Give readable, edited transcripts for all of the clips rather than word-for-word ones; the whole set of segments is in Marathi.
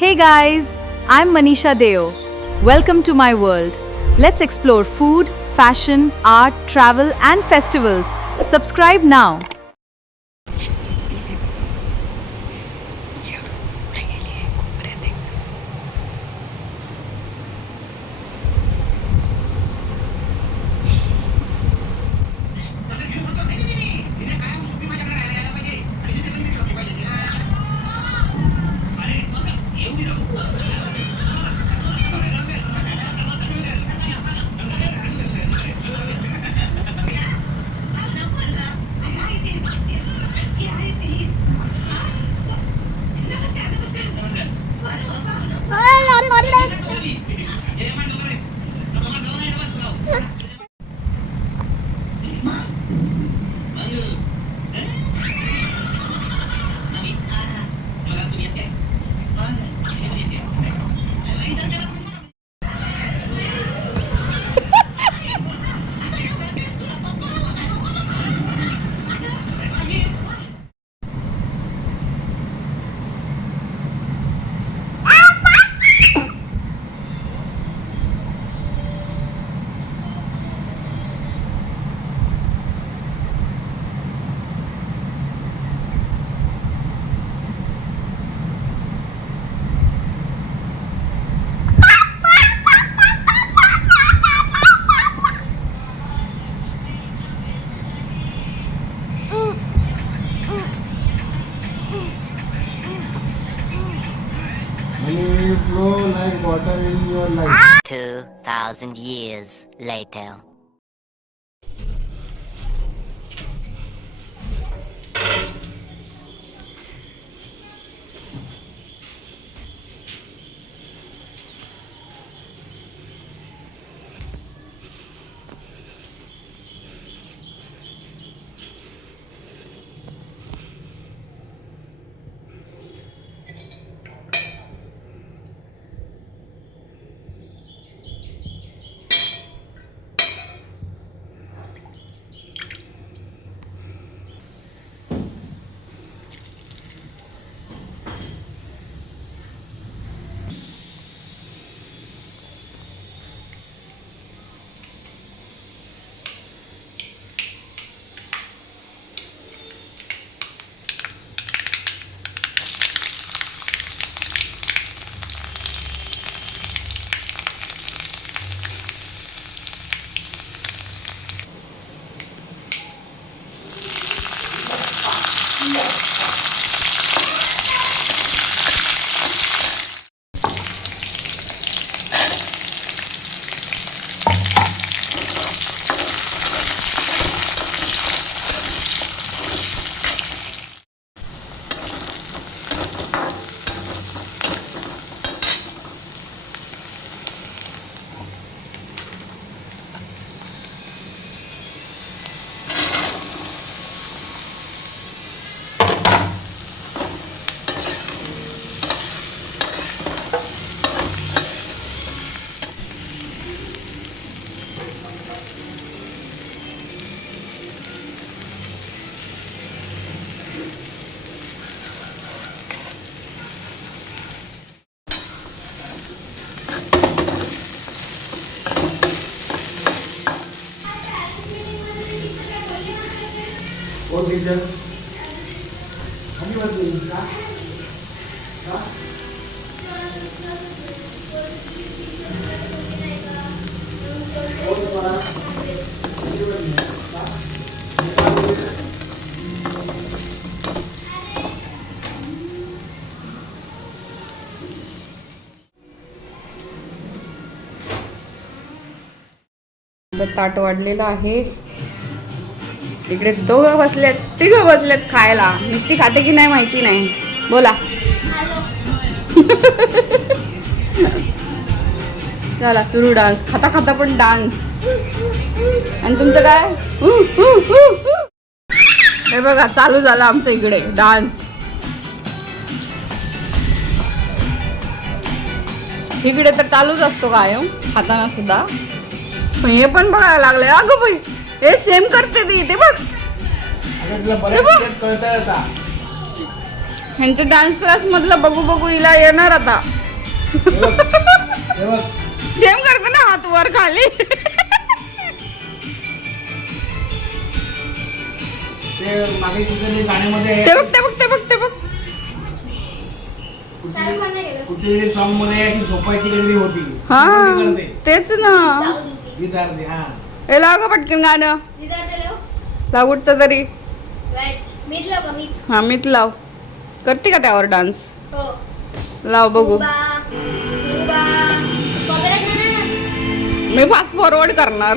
Hey guys, I'm Manisha Deo. Welcome to my world. Let's explore food, fashion, art, travel, and festivals. Subscribe now. And it will flow like water in your life. 2,000 years later. What is that? Have you ever been that? ताट वाढलेलं आहे. इकडे दोघं बसलेत, तिघं बसलेत खायला. मिष्टी खाते की नाही माहिती नाही. बोला. झाला सुरू डान्स. खाता खाता पण डान्स. आणि तुमचं काय? हे बघा चालू झालं आमच्या इकडे डान्स. इकडे तर चालूच असतो कायम खाताना सुद्धा. पण हे पण बघायला लागले. अगं बाई हे सेम करते ती. ते बघ ह्यांचं डान्स क्लास मधलं बघू बघू हिला येणार आता. हे बघ, हे बघ. सेम करते ना हात वर खाली. ते मागे कुठे गाण्यामध्ये ते बघ ते बघ ते बघ ते बघ. कुठेतरी सॉन्ग मध्ये ती झोपायची काहीतरी होती. हा ती करते. तेच ना. गिटार दे, हा. हे लाव का पटकन गाणं. लागूडचं तरी. हा मीच लाव. करते का त्यावर डान्स. लाव बघू. मी फास्ट फॉरवर्ड करणार.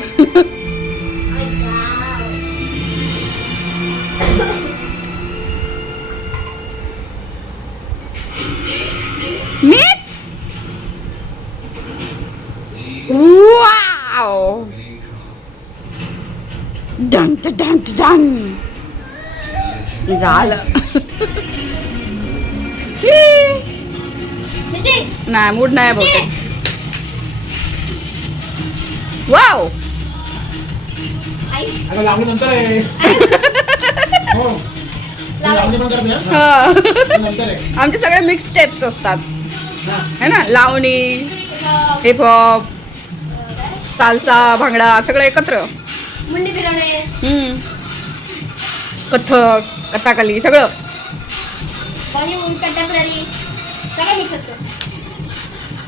मीच. वाव. Done done done. झालं. नाही मूड नाही बहुतेक. वाव. अगं लावणी नंतर आहे. हो. ती लावणी पण करते ना? हा. ती नंतर आहे. आमचे सगळे मिक्स स्टेप्स असतात हा. है ना. लावणी, हिपहॉप, साल्सा, भांगडा सगळं एकत्र. मुंडी फिरवणे, कथक, कथाकली सगळं. बॉलिवूड, कंटेम्पररी सगळं मिक्स असतं.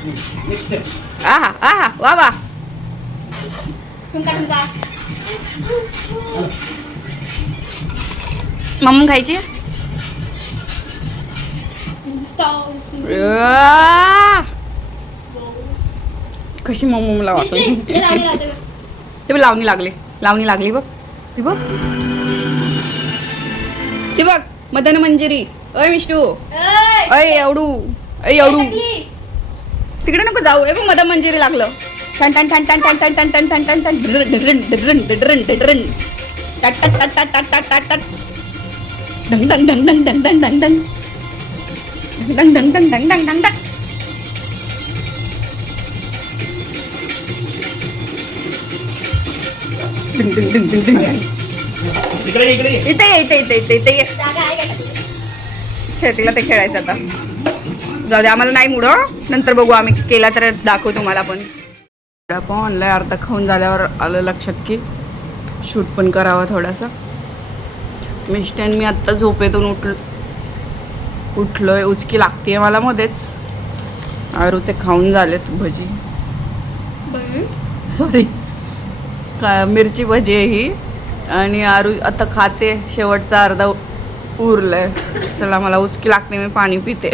Next step. आहा आहा वा वा. ठुमका ठुमका. मम्मी खायची. आ! कशी मम्मीला वाटत. हे लावणी लावते बघ. ते बघ लावणी लागली. लावणी लागली बघ. ती बघ. ती बघ मदन मंजिरी. अय मिष्टू. ऐ, अय एवढू. अय एवढू. टाकली. तिकडे नको जाऊ. हे बघ मदन मंजिरी लागलं. टन टन टन टन टन टन टन टन टन टन टन ढिरन ढिरन ढिरन ढिरन ढिरन. टट टट टट टट टट टट टट टट. डंग डंग डंग डंग डंग डंग डंग डंग. डंग डंग डंग डंग डंग डंग डंग. डिंग डिंग डिंग डिंग डिंग. इकडे ये, इकडे ये. इथे ये, इथे इथे इथे इथे ये. जागा आहे का टाकली? शेतीला ते खेळायचं आता. जाऊ दे आम्हाला नाही मुड. नंतर बघू आम्ही केला तर दाखवू तुम्हाला पण. आपण आणलाय. अर्धा खाऊन झाल्यावर आलं लक्षात की शूट पण करावा थोडासा. मिस्टन मी आत्ता झोपेतून उठलोय. उचकी लागते मला मध्येच. आरूचे खाऊन झालेत भजी. सॉरी मिरची भजी आहे ही. आणि आरू आता खाते. शेवटचा अर्धा उरलंय. चला मला उचकी लागते. मी पाणी पिते.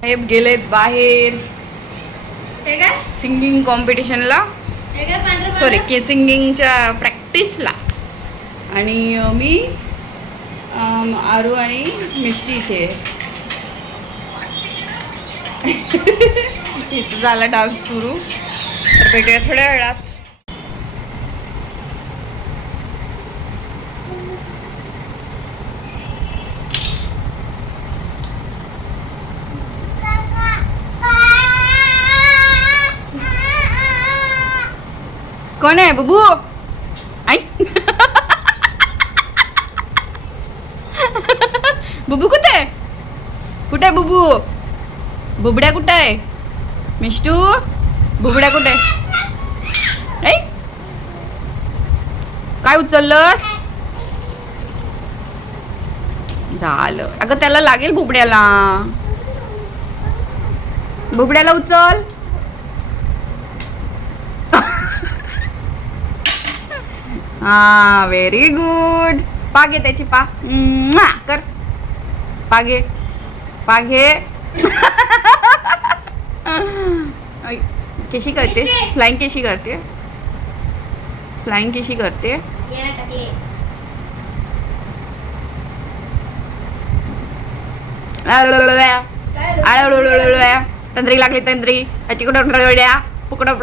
साहेब गेलेत बाहेर हे काय? सिंगिंग कॉम्पिटिशनला. हे काय पांढरं सॉरी पांढरं? की सिंगिंगच्या प्रॅक्टिसला. आणि मी आरू आणि मिष्टी इथे. इथं झाला डान्स सुरू. तर भेटूया थोड्या वेळात. कोण आहे बुबू. आई बुबू कुठे आहे. कुठे आहे बुबू. बुबड्या कुठे आहे. मिष्टू बुबड्या कुठे आहे. आई काय उचललंस. झालं. अगं त्याला लागेल बुबड्याला. बुबड्याला उचल. हा व्हेरी गुड. पागे त्याची पा कर. पागे पागे. कशी करते फ्लाइंग. कशी करते फ्लाइंग. कशी करते. हे ना टाकली. काय? तंद्री लागली. तंद्री चिकड्या फुकड्या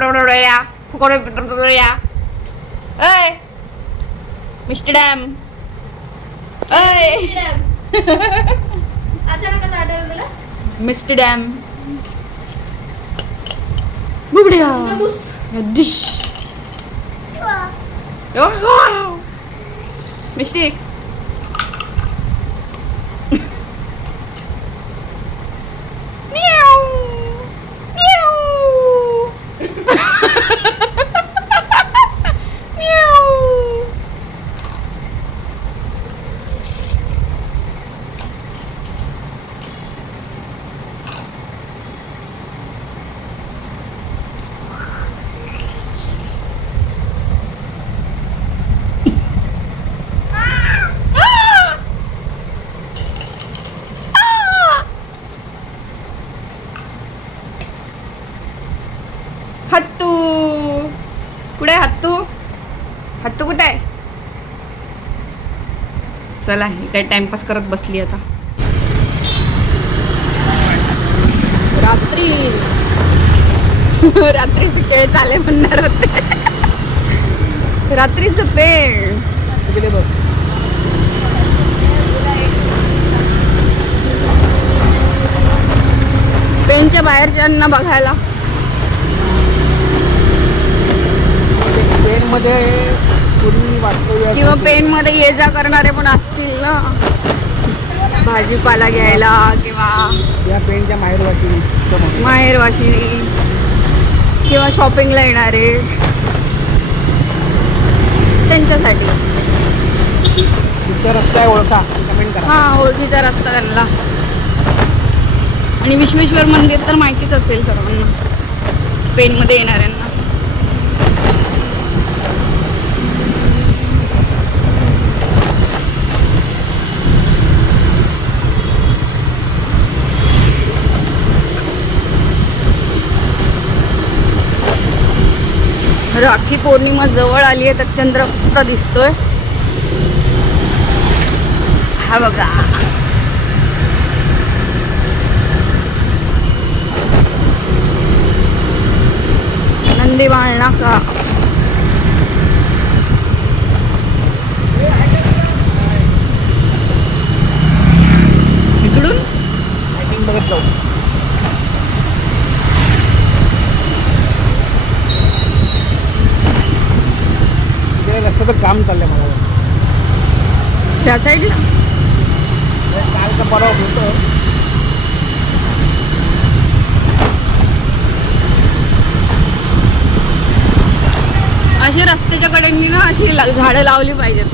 फुकड्या. अय मिस्टर डॅम. अय अचानक कसं आठवलं तुला? Mister damn. बुबड्या मूस. डिश. मिस्टेक. हत्तू हत्तू कुठे आहे? चला ही काय टाइमपास करत बसली आता. रात्रीच खेळ चाले म्हणणार होते. रात्रीचं पेन तिकडे बघ. पेनच्या बाहेरच्यांना बघायला. पेनमध्ये पूर्वी वास्तव्य किंवा पेन मध्ये ये जा करणारे पण असतील ना, भाजीपाला घ्यायला किंवा या पेनच्या माहेरवाशी माहेरवाशिनी किंवा शॉपिंगला येणारे त्यांच्यासाठी. तुमचा रस्ता आहे ओळखा, कमेंट करा. हा ओळखीचा रस्ता त्यांना. आणि विश्वेश्वर मंदिर तर माहितीच असेल सर्वांना पेनमध्ये येणाऱ्यांना. राखी पौर्णिमा जवळ आली आहे तर चंद्र मस्त दिसतोय. हा बघा नंदी वाळना का. इकडून लाइटिंग बघत जाऊ. तिकडे रस्त्याचं काम चाललंय मला. त्या साईडला काल का परवा होतं. अशी रस्त्याच्या कडेनी ना अशी झाडं लावली पाहिजेत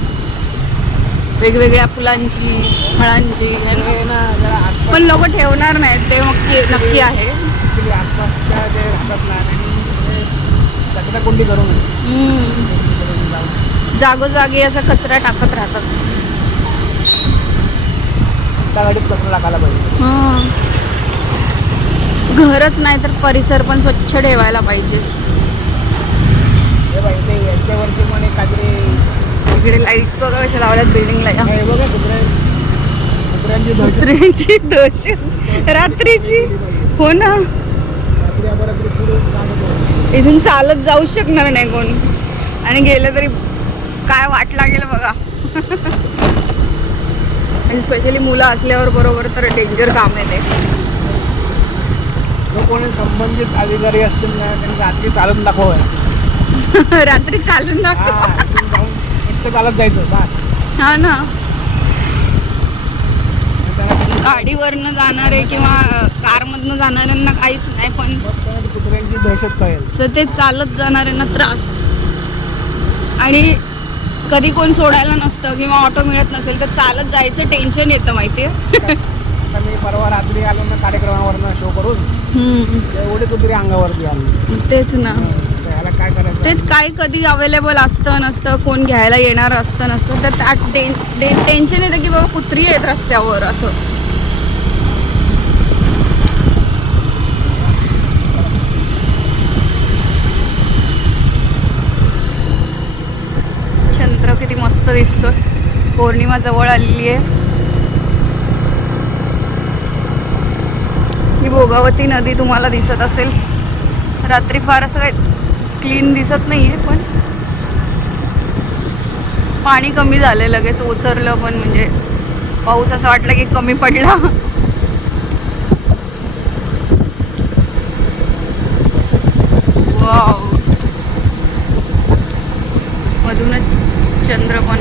वेगवेगळ्या फुलांची फळांची. हे ना जरा आसपास पण लोक ठेवणार नाहीत ते नक्की आहे. actually आसपासच्या जे राहतात ना त्यांनी कचराकुंडी करू नये. जागोजागी असा कचरा टाकत राहतात. त्या गाडीत कचरा टाकायला पाहिजे. घरच नाही तर परिसर पण स्वच्छ ठेवायला पाहिजे. हे बाई ते यांच्यावरती पण एक काहीतरी इकडे लाईट्स बघा कशा लावल्यात बिल्डिंगला. हे बघा कुत्र्यांची दहशत. कुत्र्यांची दहशत रात्रीची. हो ना, रात्री अपरात्री पुढे जात होतो. इथून चालत जाऊ शकणार नाही कोण. आणि गेलं तरी काय वाट लागेल बघा. आणि स्पेशली मुलं असल्यावर बरोबर तर डेंजर काम आहे ते. जो कोणी संबंधित अधिकारी असतील ना त्यांनी रात्री चालून दाखवावं. रात्री चालून दाखव. हा, इथून जाऊन एकटं चालत जायचं बस. हा ना, त्यांना गाडीवरनं जाणारे किंवा कारमधनं जाणाऱ्यांना काहीच नाही, पण फक्त कुत्र्यांची दहशत कळेल. तर ते चालत जाणाऱ्यांना त्रास. आणि कधी कोण सोडायला नसतं किंवा ऑटो मिळत नसेल तर चालत जायचं टेन्शन येतं माहिती आहे. आता मी परवा रात्री आलो ना कार्यक्रमावरनं शो करून, एवढे कुत्रे अंगावरती आले. तेच ना, त्याला काय करायचं. तेच काय कधी अवेलेबल असतं नसतं, कोण घ्यायला येणार असतं नसतं, तर त्यात टेन्शन येतं की बाबा कुत्री आहेत रस्त्यावर असं. चंद्र किती मस्त दिसतोय. पौर्णिमा जवळ आलेली आहे. ही भोगावती नदी तुम्हाला दिसत असेल. रात्री फार असं काही क्लीन दिसत नाहीये, पण पाणी कमी झालं, लगेच ओसरलं. पण म्हणजे पाऊस असं वाटलं की कमी पडला. वाव, मधूनच चंद्र पण.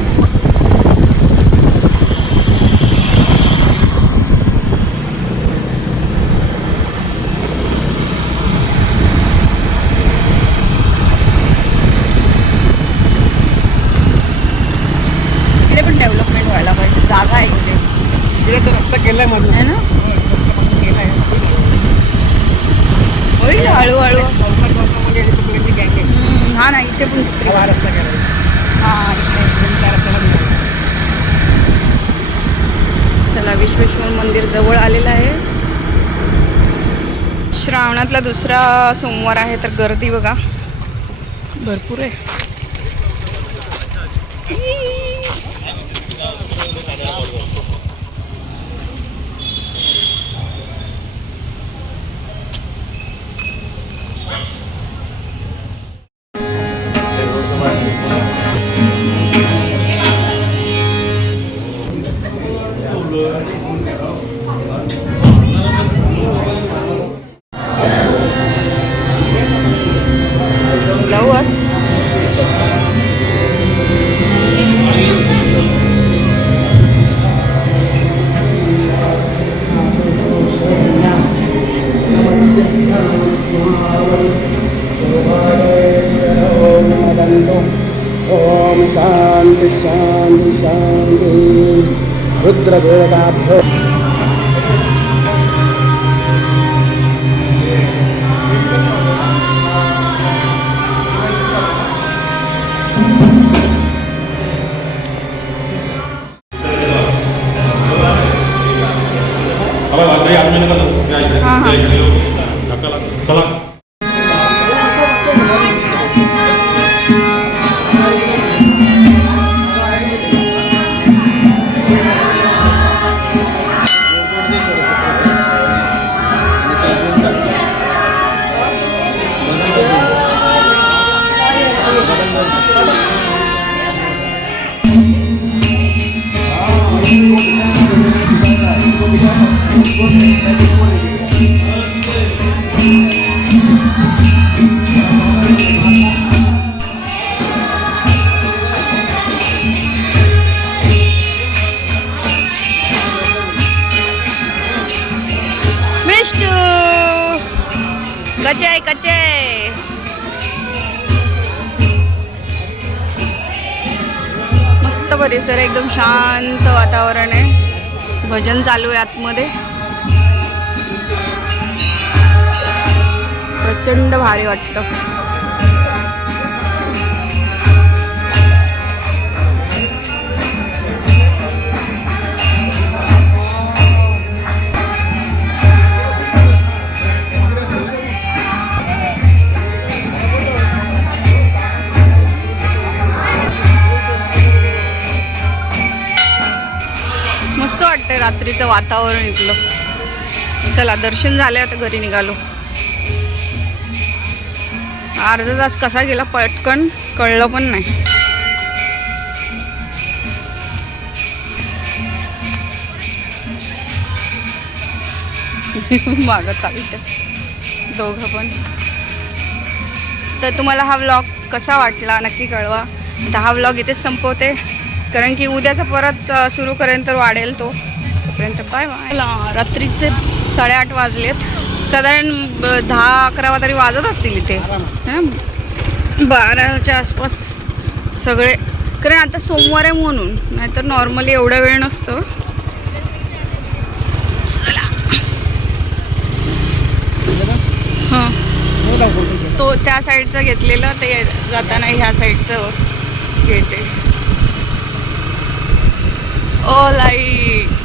इकडे पण डेव्हलपमेंट व्हायला पाहिजे. जागा आहे इकडे. इकडे तर रस्ता केलाय मधून. आहे ना, होईल हळूहळू. म्हणजे कुत्र्यांची गँग आहे. हा ना, इथे पण कुत्रे. हा रस्ता केलाय. हा इकडे. त्या रस्त्याला निघाला. चला, विश्वेश्वर मंदिर जवळ आलेलं आहे. श्रावणातला दुसरा सोमवार आहे तर गर्दी बघा. भरपूर आहे. जाऊ आज. ओम शांति शांति शांति. रुद्रदेवताभ्यो विष्णू कचे कचे. मस्त परिसर आहे, एकदम शांत वातावरण आहे. भजन चालू आहे आतमध्ये. प्रचंड भारी वाटतं. मस्त वाटतंय रात्रीचं वातावरण इथलं. चला दर्शन झाले, आता घरी निघालो. अर्धा तास कसा गेला पटकन कळलं पण नाही. मागं चालतं दोघं पण. तर तुम्हाला हा व्लॉग कसा वाटला नक्की कळवा. आता हा व्लॉग इथेच संपवते, कारण की उद्याचा परत सुरू करेन तर वाढेल तो. तोपर्यंत बाय बाय. रात्रीचे 8:30 वाजलेत. साधारण 10-11 तरी वाजत असतील इथे, है ना. 12च्या आसपास सगळे, कारण आता सोमवार आहे म्हणून, नाहीतर नॉर्मली एवढा वेळ नसतो. चला. हां, तो त्या साईडचं घेतलेलं, ते जाताना ह्या साईडचं घेते. ओ लाईट.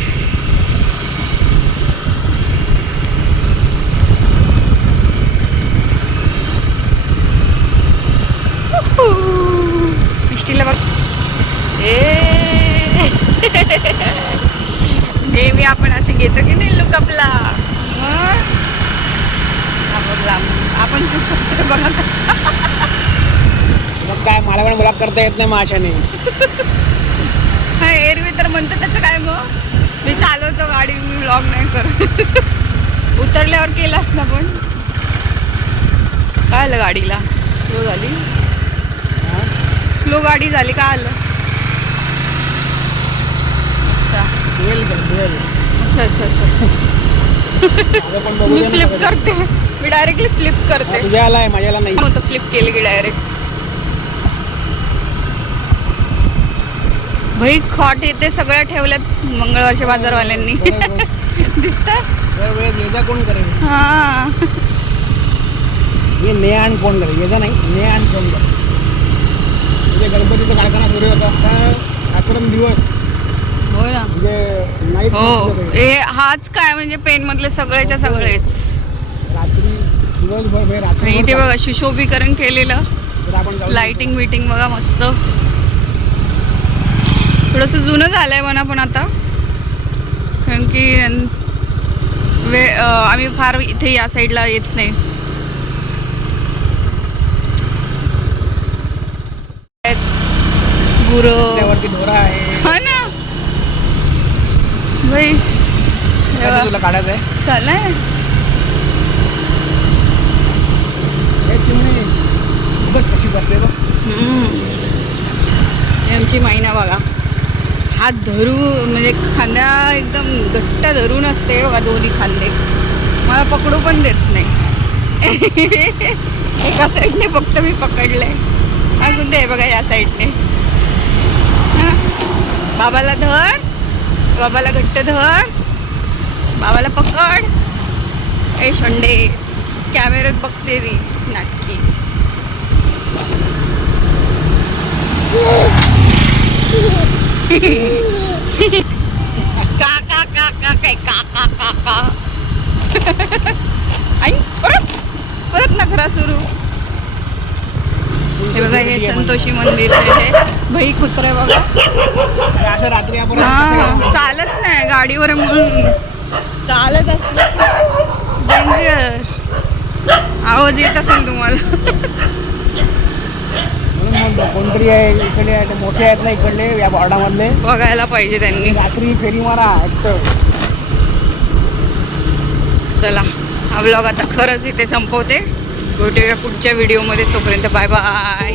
मिष्टीला बघ. नेहमी आपण असे घेतो की नाही लुक आपला. आपण चूक करतो बघा. मग काय, मला पण ब्लॉग करता येत नाही माशाने. हा एरवी तर म्हणतो त्याचं काय, मग मी चालवतो गाडी, मी व्लॉग नाही करत. उतरल्यावर केलास ना. पण काय आलं गाडीला, स्लो झाली. स्लो गाडी झाली का आलं. अच्छा अच्छा अच्छा अच्छा अच्छा. मी फ्लिप करते, मी डायरेक्टली फ्लिप करते. तुझ्याला आहे, माझ्याला नाही. होतं फ्लिप केली की डायरेक्ट. भाई खॉट इथे सगळ्या ठेवल्यात मंगळवारच्या बाजारवाल्यांनी. दिसतं. कोण करेल. हा, हे ने आण कोण करेल, येजा नाही, ने आण कोण करेल. म्हणजे गणपतीचा कारखाना सुरू होता आक्रम दिवस. हो ना. म्हणजे नाईट. हो, हे हाच काय म्हणजे पेन मधले सगळेच्या सगळेच. रात्री दिवसभर इथे बघा सुशोभीकरण केलेलं. तर आपण जाऊ. लाइटिंग बिटिंग बघा मस्त. थोडंसं जुनं झालंय म्हणा पण आता, कारण की आम्ही फार इथे या साईडला येत नाही. गुरं रस्त्यावरती ढोरा आहे. हा ना बाई. कधी तुला काढायचं आहे? चालय हे चिमणी बघ कशी करते बघ. आमची मैना बघा, हात धरू म्हणजे खांद्या एकदम घट्ट धरून असते बघा, दोन्ही खांदे. मला पकडू पण देत नाही. एका साईडने फक्त मी पकडले, अजून ते बघा या साईडने. बाबाला धर, बाबाला घट्ट धर, बाबाला पकड. ए शंडे, कॅमेऱ्यात बघते ती नाटकी. का का का का काय का का का का. आणि परत परत नखरा सुरू. हे बघा, हे संतोषी मंदिर आहे. भाई कुत्रे बघा. हे असं रात्री आपण हा, चालत नाही गाडीवर आहे म्हणून. चालत असलं डेंजर. आवाज येत असेल तुम्हाला. म्हणून म्हणतो कोणतरी आहे इकडे आहे, ते मोठे आहेत ना इकडले या बॉर्डामधले, बघायला पाहिजे त्यांनी. रात्री फेरी मारा एकतर. चला, हा व्लॉग आता खरंच इथे संपवते. भेटूया पुढच्या व्हिडिओमध्ये. तोपर्यंत बाय बाय.